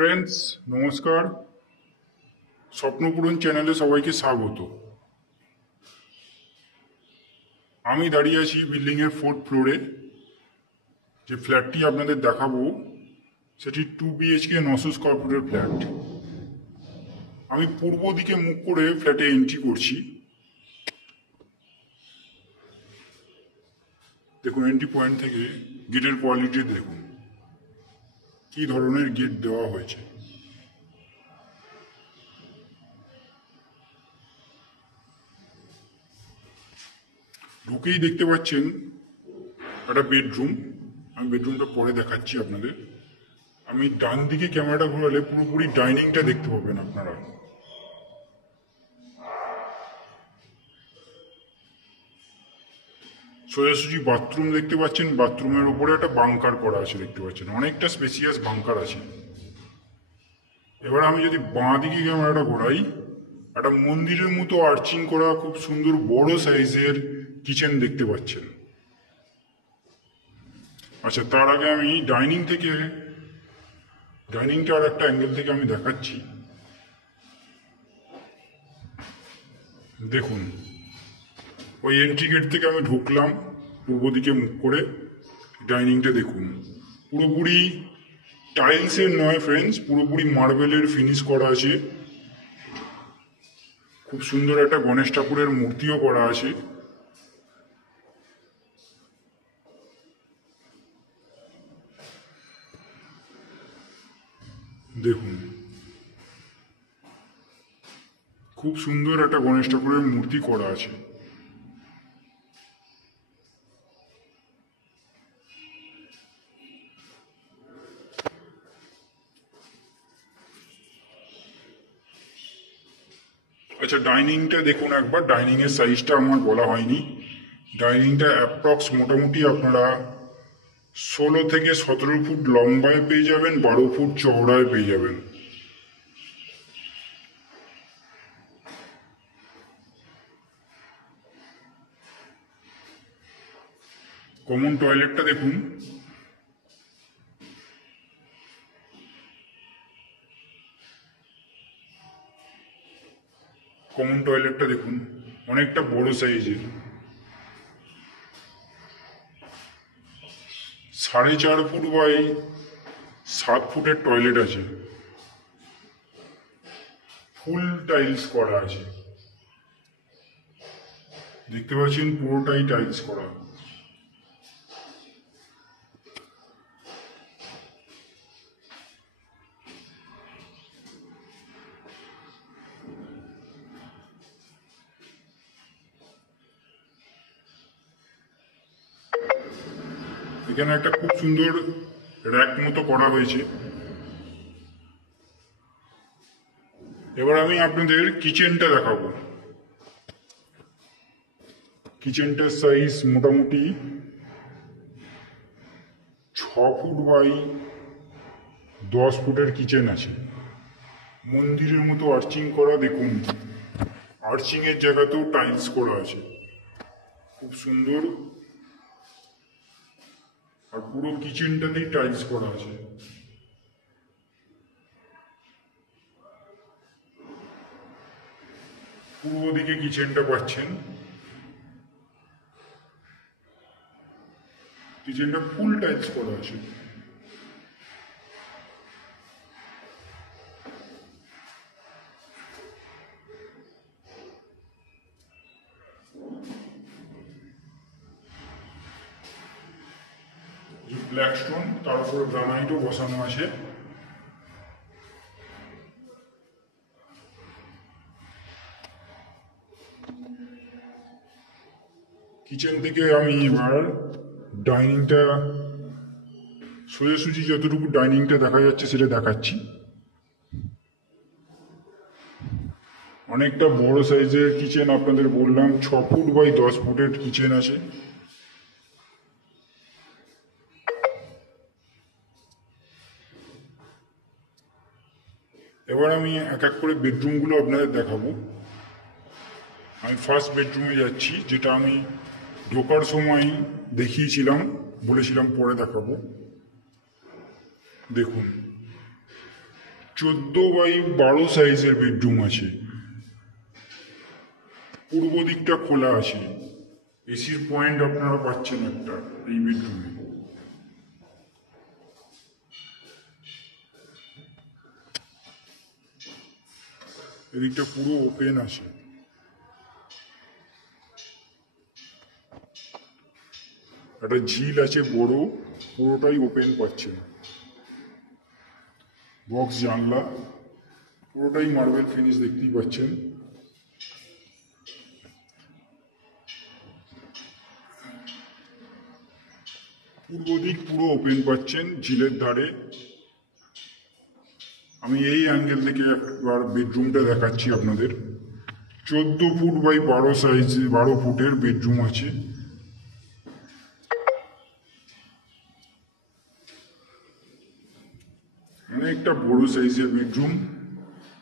ফ্রেন্ডস, নমস্কার। স্বপ্নপূরণ চ্যানেলে সবাইকে স্বাগত। আমি দাঁড়িয়ে আছি বিল্ডিংয়ের 4th ফ্লোরে। যে ফ্ল্যাটটি আপনাদের দেখাবো সেটি 2 BHK 900 স্কোয়ার ফুটের ফ্ল্যাট। আমি পূর্ব দিকে মুখ করে ফ্ল্যাটে এন্ট্রি করছি। দেখুন, এন্ট্রি পয়েন্ট থেকে গেটের কোয়ালিটি দেখুন, কি ধরনের গেট দেওয়া হয়েছে। ঢুকেই দেখতে পাচ্ছেন একটা বেডরুম। আমি বেডরুমটা পরে দেখাচ্ছি আপনাদের। আমি ডান দিকে ক্যামেরাটা ঘোরালে পুরোপুরি ডাইনিংটা দেখতে পাবেন আপনারা। সোজাসুজি বাথরুম দেখতে পাচ্ছেন। বাথরুমের উপরে একটা বাংকার করা আছে, দেখতে পাচ্ছেন অনেকটা স্পেসিয়াস বাংকার আছে। এবার আমি যদি বাঁ দিকে ক্যামেরাটা ঘোরাই, একটা মন্দিরের মতো আর্চিং করা খুব সুন্দর বড় সাইজের কিচেন দেখতে পাচ্ছেন। আচ্ছা, তার আগে আমি ডাইনিংটা আর একটা অ্যাঙ্গেল থেকে আমি দেখাচ্ছি। দেখুন, ওই এন্ট্রি গেট থেকে আমি ঢুকলাম পূর্ব দিকে মুখ করে। ডাইনিংটা দেখুন, পুরোপুরি টাইলসের নয় ফ্রেন্ডস, পুরোপুরি মার্বেলের ফিনিশ করা আছে। খুব সুন্দর একটা গণেশ ঠাকুরের মূর্তিও করা আছে। দেখুন, খুব সুন্দর একটা গণেশ ঠাকুরের মূর্তি করা আছে। আচ্ছা, ডাইনিংটা দেখুন একবার। ডাইনিং এর সাইজটা আমার বলা হয়নি। ডাইনিংটা অ্যাপ্রক্স মোটামুটি আপনারা 16 থেকে 17 ফুট লম্বায় পেয়ে যাবেন, 12 ফুট চওড়ায় পেয়ে যাবেন। কমন টয়লেটটা দেখুন। অনেকটা বড় সাইজের। 4.5 ফুট বাই 7 ফুটের টয়লেট আছে। ফুল টাইলস করা আছে, দেখতে পাচ্ছেন পুরোটাই টাইলস করা। এখানে একটা খুব সুন্দর র্যাক মতো করা হয়েছে। এবার আমি আপনাদের কিচেনটা দেখাবো। কিচেনটার সাইজ মোটামুটি 6 ফুট বাই 10 ফুটের কিচেন আছে। মন্দিরের মতো আর্চিং করা, দেখুন আর্চিং এর জায়গাতেও টাইলস করা আছে, খুব সুন্দর। আর পুরো কিচেনটাতেই টাইলস করা আছে। পূর্ব দিকে কিচেনটা পাচ্ছেন। কিচেনটা ফুল টাইলস করা আছে। ব্ল্যাক স্টোন, তার উপরে গ্রানাইটও বসানো আছে। কিচেন থেকে আমি এবার ডাইনিংটা সোজাসুজি যতটুকু ডাইনিংটা দেখা যাচ্ছে সেটা দেখাচ্ছি। অনেকটা বড় সাইজের কিচেন, আপনাদের বললাম 6 ফুট বাই 10 ফুটের কিচেন আছে। এবার আমি এক এক করে বেডরুমগুলো আপনাদের দেখাবো। আমি ফার্স্ট বেডরুমে যাচ্ছি, যেটা আমি ঢোকার সময় দেখিয়েছিলাম, বলেছিলাম পরে দেখাবো। দেখুন, 14x12 সাইজের বেডরুম আছে। পূর্ব দিকটা খোলা আছে, এসির পয়েন্ট আপনারা পাচ্ছেন একটা এই বেডরুমে। এদিকটা পুরো ওপেন আছে। একটা ঝিল আছে বড়, পুরোটাই ওপেন পাচ্ছেন। বক্স জানলা, পুরোটাই মার্বেল ফিনিশ দেখতেই পাচ্ছেন। পূর্ব দিক পুরো ওপেন পাচ্ছেন ঝিলের ধারে। আমি এই অ্যাঙ্গেল থেকে একবার বেডরুমটা দেখাচ্ছি আপনাদের। 14 ফুট বাই 12 সাইজ, 12 ফুটের বেডরুম আছে। অনেকটা বড় সাইজের বেডরুম।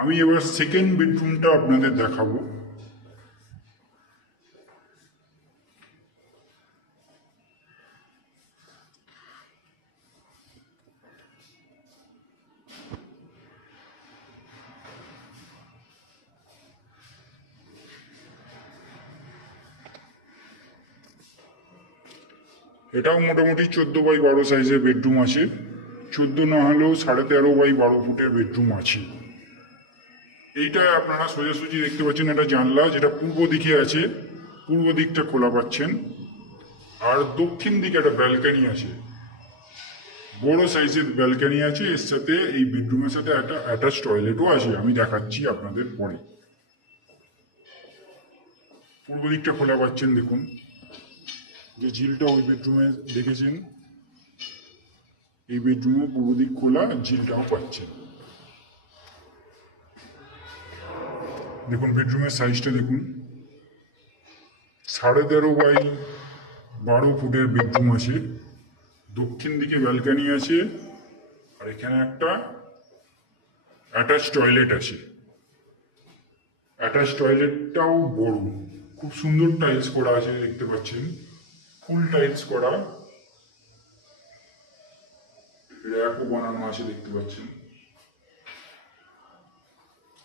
আমি এবার সেকেন্ড বেডরুমটা আপনাদের দেখাবো। এটাও মোটামুটি 14x12 সাইজের বেডরুম আছে। 14 না হলেও 13.5x12 ফুটের বেডরুম আছে। এইটায় আপনারা সোজাসুজি দেখতে পাচ্ছেন একটা জানলা, যেটা পূর্ব দিকে আছে, পূর্ব দিকটা খোলা পাচ্ছেন। আর দক্ষিণ দিকে একটা ব্যালকানি আছে, বড় সাইজের ব্যালকানি আছে। এর সাথে এই বেডরুমের সাথে একটা অ্যাটাচ টয়লেটও আছে, আমি দেখাচ্ছি আপনাদের পরে। পূর্ব দিকটা খোলা পাচ্ছেন, দেখুন যে ঝিলটা ওই বেডরুমে দেখেছেন, এই বেডরুমে পূর্ব দিক খোলা, ঝিলটাও পাচ্ছেন। দেখুন বেডরুমের সাইজটা দেখুন, 13.5x12 ফুটের বেডরুম আছে। দক্ষিণ দিকে ব্যালকানি আছে, আর এখানে একটা অ্যাটাচ টয়লেট আছে। অ্যাটাচ টয়লেটটাও বড়, খুব সুন্দর টাইলস করা আছে, দেখতে পাচ্ছেন ফুল টাইলস করা। র্যাকও বানানো আছে, দেখতে পাচ্ছেন।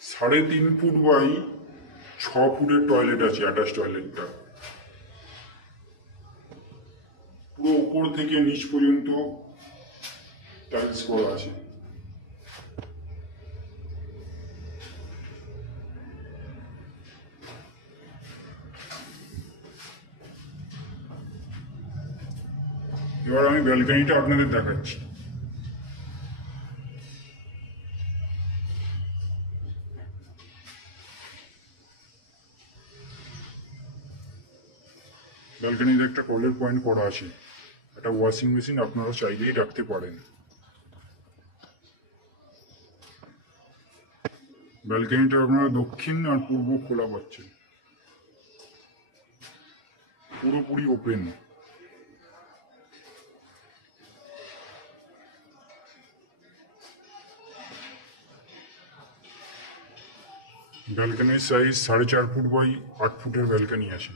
3.5 ফুট বাই 6 ফুটের টয়লেট আছে অ্যাটাচ টয়লেটটা। পুরো উপর থেকে নিচ পর্যন্ত টাইলস করা আছে। এবার আমি ব্যালকানিটা আপনাদের দেখাচ্ছি। ব্যালকানিতে একটা কলের পয়েন্ট করা আছে, একটা ওয়াশিং মেশিন আপনারা চাইলেই রাখতে পারেন। ব্যালকানিটা আপনারা দক্ষিণ আর পূর্ব খোলা পাচ্ছেন, পুরোপুরি ওপেন। ব্যালকানির সাইজ 4.5 ফুট বাই 8 ফুটের ব্যালকানি আছে।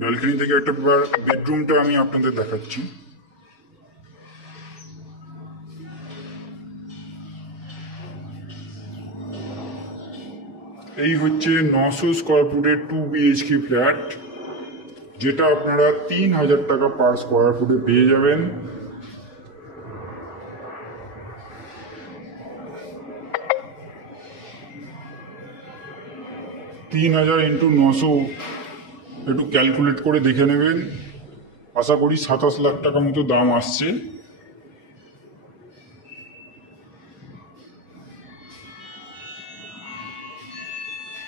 ব্যালকানি থেকে একটা বেডরুমটা আমি আপনাদের দেখাচ্ছি। এই হচ্ছে 900 স্কোয়ার ফুটের 2 BHK ফ্ল্যাট, যেটা আপনারা 3,000 টাকা পার স্কোয়ার ফুটে পেয়ে যাবেন। $3,000 × 900 একটু ক্যালকুলেট করে দেখে নেবেন। আশা করি 27 লাখ টাকা মতো দাম আসছে।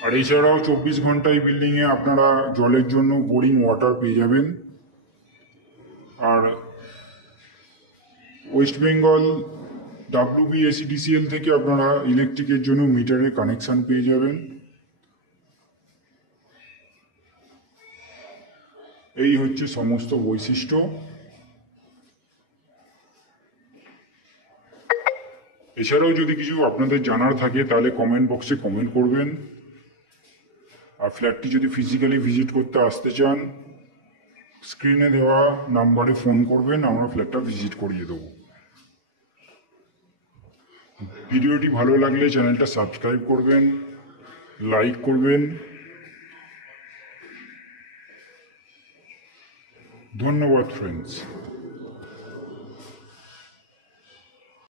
আর এছাড়াও 24 ঘন্টায় বিল্ডিংয়ে আপনারা জলের জন্য বোরিং ওয়াটার পেয়ে যাবেন। আর ওয়েস্ট বেঙ্গল WBSEDCL থেকে আপনারা ইলেকট্রিকের জন্য মিটারের কানেকশন পেয়ে যাবেন। এই হচ্ছে সমস্ত বৈশিষ্ট্য। এছাড়াও যদি কিছু আপনাদের জানার থাকে তাহলে কমেন্ট বক্সে কমেন্ট করবেন। আর ফ্ল্যাটটি যদি ফিজিক্যালি ভিজিট করতে আসতে চান, স্ক্রিনে দেওয়া নাম্বারে ফোন করবেন, আমরা ফ্ল্যাটটা ভিজিট করিয়ে দেবো। ভিডিওটি ভালো লাগলে চ্যানেলটা সাবস্ক্রাইব করবেন, লাইক করবেন। ধন্যবাদ ফ্রেন্ডস।